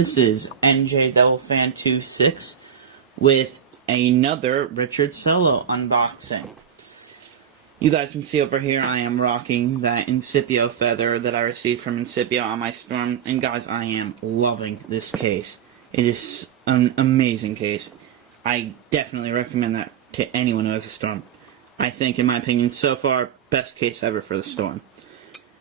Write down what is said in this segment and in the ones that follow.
This is NJ Devil Fan 26 with another Richard Solo unboxing. You guys can see over here I am rocking that Incipio feather that I received from Incipio on my Storm, and guys, I am loving this case. It is an amazing case. I definitely recommend that to anyone who has a Storm. I think, in my opinion, so far, best case ever for the Storm.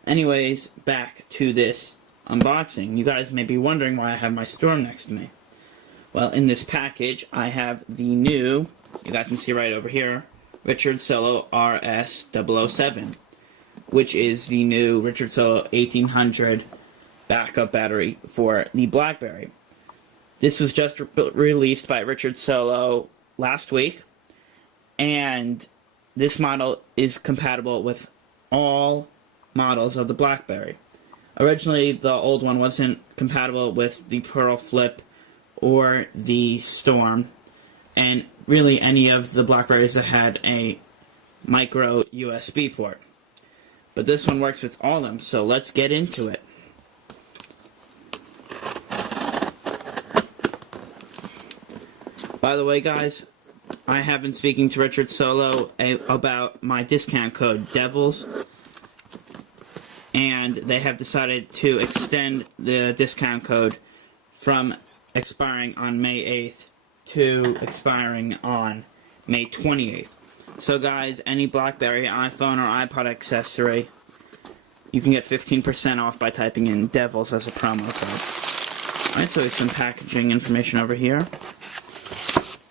Anyways, back to this unboxing. You guys may be wondering why I have my Storm next to me. Well, in this package, I have the new, you guys can see right over here, Richard Solo RS007, which is the new Richard Solo 1800 backup battery for the Blackberry. This was just released by Richard Solo last week, and this model is compatible with all models of the Blackberry. Originally, the old one wasn't compatible with the Pearl Flip or the Storm, and really any of the Blackberries that had a micro USB port. But this one works with all of them, so let's get into it. By the way, guys, I have been speaking to Richard Solo about my discount code, DEVILS, and they have decided to extend the discount code from expiring on May 8th to expiring on May 28th. So guys, any Blackberry, iPhone, or iPod accessory, you can get 15% off by typing in DEVILS as a promo code. Alright, so there's some packaging information over here.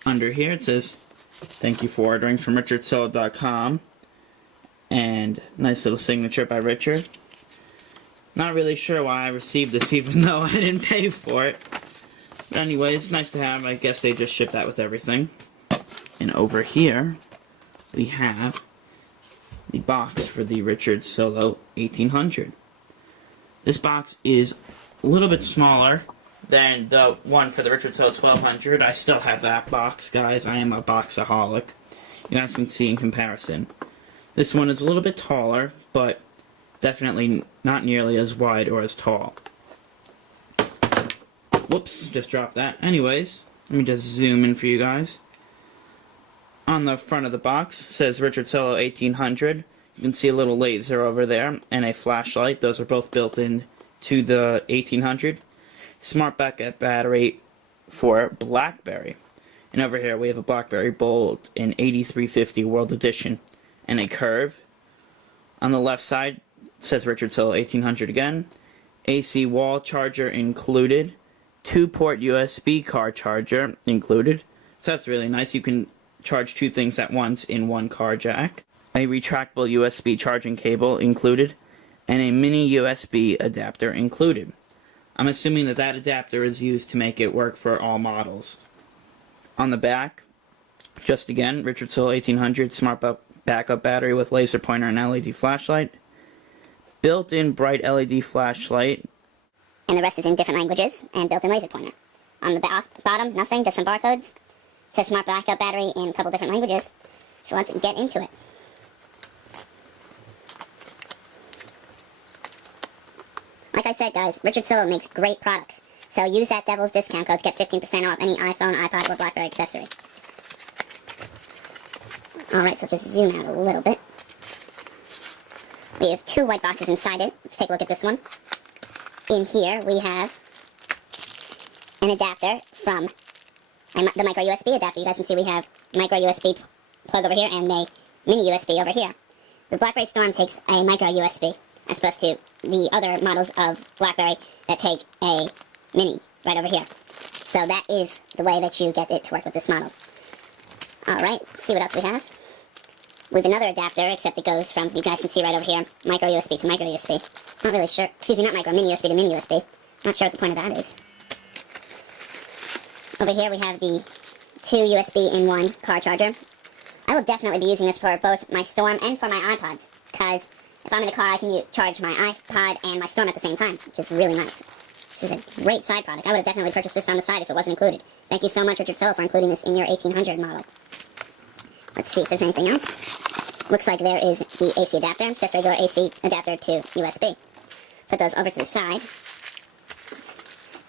Under here it says, "Thank you for ordering from RichardSolo.com." And nice little signature by Richard. Not really sure why I received this even though I didn't pay for it. But anyways, nice to have. I guess they just shipped that with everything. And over here, we have the box for the Richard Solo 1800. This box is a little bit smaller than the one for the Richard Solo 1200. I still have that box, guys. I am a boxaholic. You guys can see in comparison. This one is a little bit taller, but definitely not nearly as wide or as tall. Whoops, just dropped that. Anyways, let me just zoom in for you guys. On the front of the box says Richard Solo 1800. You can see a little laser over there and a flashlight. Those are both built in to the 1800. Smart backup battery for Blackberry. And over here we have a Blackberry Bold in 8350 World Edition and a curve. On the left side it says Richard Solo 1800 again. AC wall charger included. 2-port USB car charger included. So that's really nice. You can charge two things at once in one car jack. A retractable USB charging cable included. And a mini USB adapter included. I'm assuming that that adapter is used to make it work for all models. On the back, just again, Richard Solo 1800 smart backup battery with laser pointer and LED flashlight. Built-in bright LED flashlight. And the rest is in different languages, and built-in laser pointer. On the bottom, nothing, just some barcodes. It says smart backup battery in a couple different languages. So let's get into it. Like I said, guys, Richard Solo makes great products. So use that Devil's discount code to get 15% off any iPhone, iPod, or Blackberry accessory. Alright, so just zoom out a little bit. We have two white boxes inside it. Let's take a look at this one. In here, we have an adapter from the micro USB adapter. You guys can see we have micro USB plug over here and a mini USB over here. The Blackberry Storm takes a micro USB, as opposed to the other models of Blackberry that take a mini right over here. So that is the way that you get it to work with this model. Alright, let's see what else we have. We have another adapter, except it goes from, you guys can see right over here, micro USB to micro USB. Not really sure. Excuse me, not micro, mini USB to mini USB. Not sure what the point of that is. Over here we have the 2 USB in 1 car charger. I will definitely be using this for both my Storm and for my iPods, because if I'm in the car I can charge my iPod and my Storm at the same time, which is really nice. This is a great side product. I would have definitely purchased this on the side if it wasn't included. Thank you so much, Richard Solo, for including this in your 1800 model. Let's see if there's anything else. Looks like there is the AC adapter, just regular AC adapter to USB. Put those over to the side.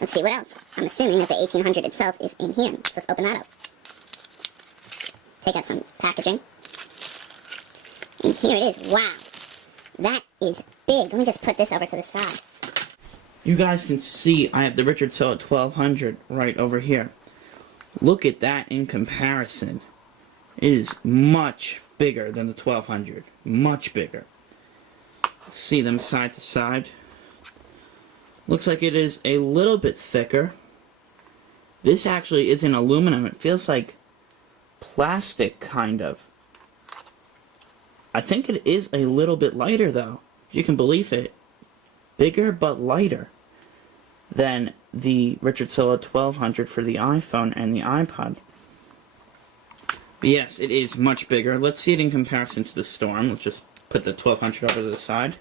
let's see what else. I'm assuming that the 1800 itself is in here. So let's open that up. Take out some packaging. And here it is. Wow. That is big. Let me just put this over to the side. You guys can see I have the Richard Solo 1200 right over here. Look at that in comparison. It is much bigger than the 1200. Much bigger. Let's see them side to side. Looks like it is a little bit thicker. This actually isn't aluminum. It feels like plastic, kind of. I think it is a little bit lighter, though. If you can believe it. Bigger but lighter than the Richard Solo 1200 for the iPhone and the iPod. But yes, it is much bigger. Let's see it in comparison to the Storm. Let's just put the 1200 over to the side.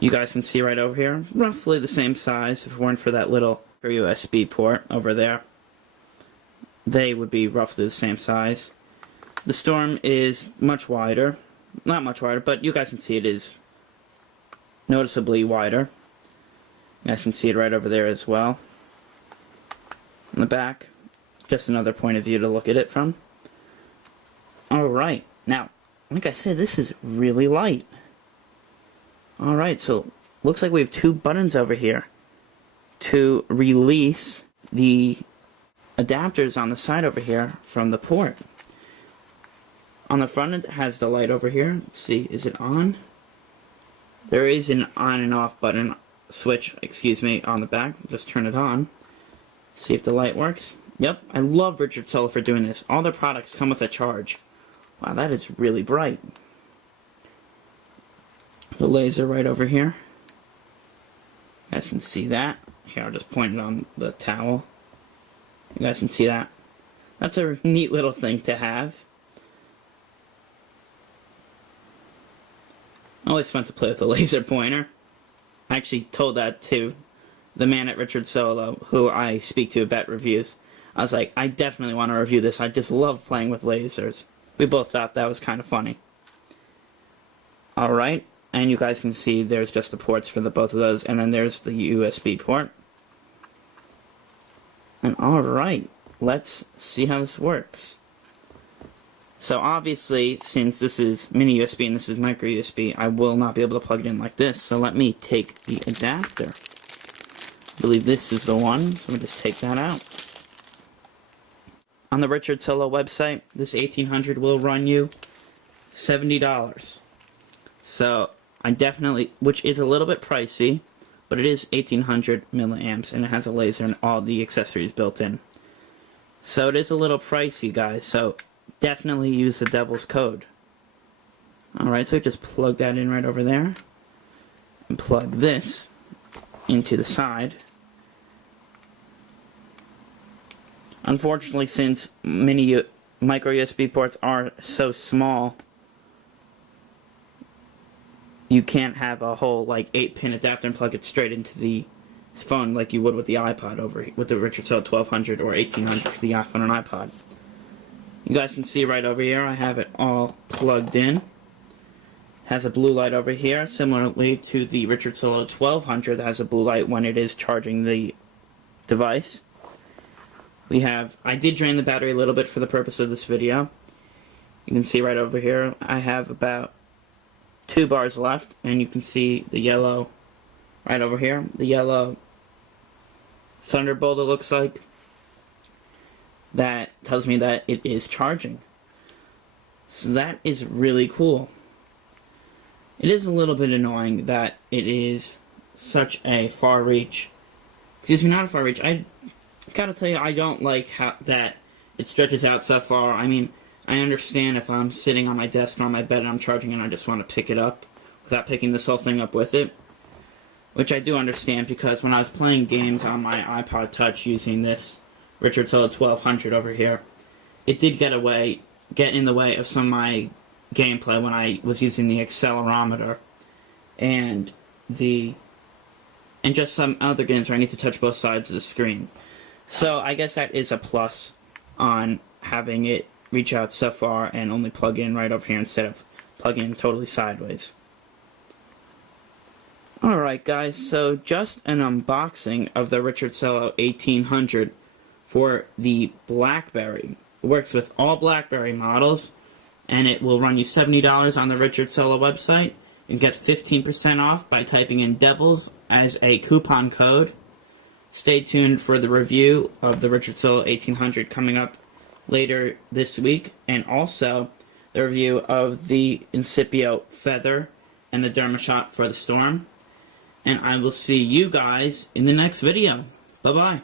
You guys can see right over here, roughly the same size. If it weren't for that little USB port over there, they would be roughly the same size. The Storm is much wider. Not much wider, but you guys can see it is noticeably wider. You guys can see it right over there as well. In the back, just another point of view to look at it from. Alright, now, like I said, this is really light. Alright, so looks like we have two buttons over here to release the adapters on the side over here from the port. On the front it has the light over here. Let's see, is it on? There is an on and off button, switch, excuse me, on the back. Just turn it on. See if the light works. Yep, I love Richard Solo for doing this. All their products come with a charge. Wow, that is really bright. The laser right over here. You guys can see that. Here, I'll just point it on the towel. You guys can see that. That's a neat little thing to have. Always fun to play with a laser pointer. I actually told that to the man at Richard Solo, who I speak to about reviews. I was like, I definitely want to review this. I just love playing with lasers. We both thought that was kind of funny. Alright, and you guys can see there's just the ports for the both of those, and then there's the USB port. And alright, let's see how this works. So obviously, since this is mini USB and this is micro USB, I will not be able to plug it in like this. So let me take the adapter. I believe this is the one, so let me just take that out. On the Richard Solo website, this 1800 will run you $70. So I definitely, which is a little bit pricey, but it is 1800 milliamps and it has a laser and all the accessories built in. So it is a little pricey, guys. So definitely use the devil's code. Alright, so just plug that in right over there. And plug this into the side. Unfortunately, since micro USB ports are so small, you can't have a whole like 8-pin adapter and plug it straight into the phone like you would with the iPod over with the Richard Solo 1200 or 1800 for the iPhone and iPod. You guys can see right over here, I have it all plugged in. Has a blue light over here, similarly to the Richard Solo 1200 that has a blue light when it is charging the device. I did drain the battery a little bit for the purpose of this video. You can see right over here, I have about 2 bars left, and you can see the yellow right over here, the yellow Thunderbolt it looks like. That tells me that it is charging. So that is really cool. It is a little bit annoying that it is such a far reach. Excuse me, not a far reach. I gotta tell you, I don't like how that it stretches out so far. I mean, I understand if I'm sitting on my desk or on my bed and I'm charging and I just want to pick it up without picking this whole thing up with it. Which I do understand, because when I was playing games on my iPod Touch using this Richard Solo 1200 over here, it did get in the way of some of my gameplay when I was using the accelerometer and just some other games where I need to touch both sides of the screen. So I guess that is a plus on having it reach out so far and only plug in right over here instead of plugging in totally sideways. Alright guys, so just an unboxing of the Richard Cello 1800 for the Blackberry. It works with all Blackberry models, and it will run you $70 on the Richard Cello website. You can get 15% off by typing in DEVILS as a coupon code. Stay tuned for the review of the Richard Cello 1800 coming up later this week, and also the review of the Incipio Feather and the Dermashot for the Storm. And I will see you guys in the next video. Bye-bye.